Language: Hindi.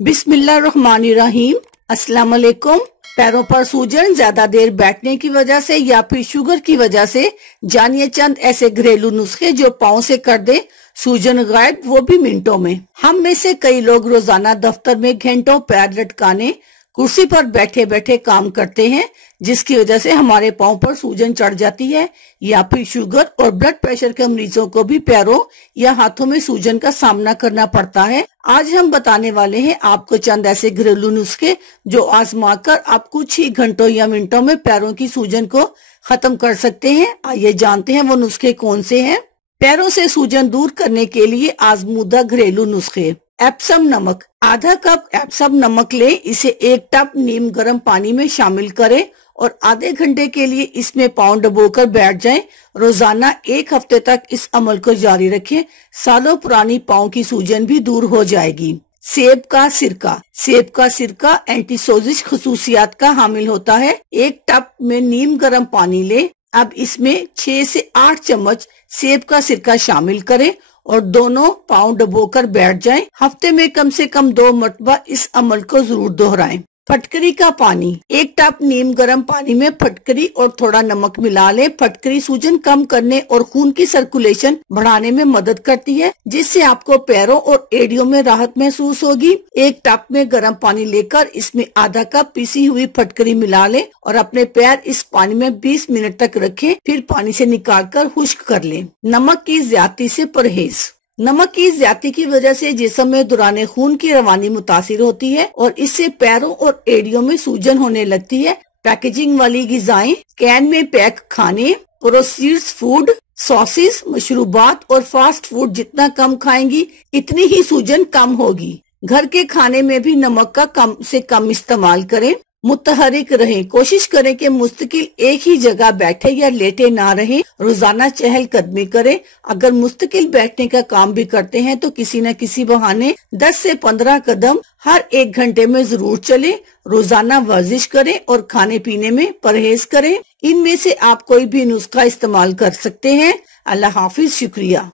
बिस्मिल्लाहिर्रहमानिर्रहीम। अस्सलाम वालेकुम। पैरों पर सूजन, ज्यादा देर बैठने की वजह से या फिर शुगर की वजह से, जानिए चंद ऐसे घरेलू नुस्खे जो पाँव से कर दे सूजन गायब, वो भी मिनटों में। हम में से कई लोग रोजाना दफ्तर में घंटों पैर लटकाने कुर्सी पर बैठे बैठे काम करते हैं, जिसकी वजह से हमारे पाँव पर सूजन चढ़ जाती है। या फिर शुगर और ब्लड प्रेशर के मरीजों को भी पैरों या हाथों में सूजन का सामना करना पड़ता है। आज हम बताने वाले हैं आपको चंद ऐसे घरेलू नुस्खे जो आजमा कर आप कुछ ही घंटों या मिनटों में पैरों की सूजन को खत्म कर सकते हैं। आइए जानते हैं वो नुस्खे कौन से हैं। पैरों से सूजन दूर करने के लिए आजमूदा घरेलू नुस्खे। एप्सम नमक, आधा कप एप्सम नमक ले, इसे एक टब नीम गर्म पानी में शामिल करें और आधे घंटे के लिए इसमें पाँव डुबोकर बैठ जाएं। रोजाना 1 हफ्ते तक इस अमल को जारी रखें। सालों पुरानी पाँव की सूजन भी दूर हो जाएगी। सेब का सिरका, सेब का सिरका एंटी सोजिश खसूसियात का हामिल होता है। एक टब में नीम गर्म पानी ले, अब इसमें 6 से 8 चम्मच सेब का सिरका शामिल करें और दोनों पाँव डुबोकर बैठ जाएं। हफ्ते में कम से कम 2 मरतबा इस अमल को जरूर दोहराएं। फटकरी का पानी, एक टब नीम गर्म पानी में फटकरी और थोड़ा नमक मिला लें। फटकरी सूजन कम करने और खून की सर्कुलेशन बढ़ाने में मदद करती है, जिससे आपको पैरों और एड़ियों में राहत महसूस होगी। एक टब में गर्म पानी लेकर इसमें आधा कप पीसी हुई फटकरी मिला लें और अपने पैर इस पानी में 20 मिनट तक रखें, फिर पानी से निकालकर खुश्क कर लें। नमक की ज्यादती से परहेज, नमक की ज्यादती की वजह से जिस्म में दौरान खून की रवानी मुतासिर होती है और इससे पैरों और एड़ियों में सूजन होने लगती है। पैकेजिंग वाली गिजाएं, कैन में पैक खाने, प्रोसेस्ड फूड, सॉसेस, मशरूबात और फास्ट फूड जितना कम खाएंगी इतनी ही सूजन कम होगी। घर के खाने में भी नमक का कम से कम इस्तेमाल करें। मुतहरिक रहें, कोशिश करें कि मुस्तकिल एक ही जगह बैठे या लेटे ना रहें। रोजाना चहल कदमी करें। अगर मुस्तकिल बैठने का काम भी करते हैं तो किसी न किसी बहाने 10 से 15 कदम हर 1 घंटे में जरूर चलें। रोजाना वर्जिश करें और खाने पीने में परहेज करें। इनमें से आप कोई भी नुस्खा इस्तेमाल कर सकते हैं। अल्लाह हाफिज, शुक्रिया।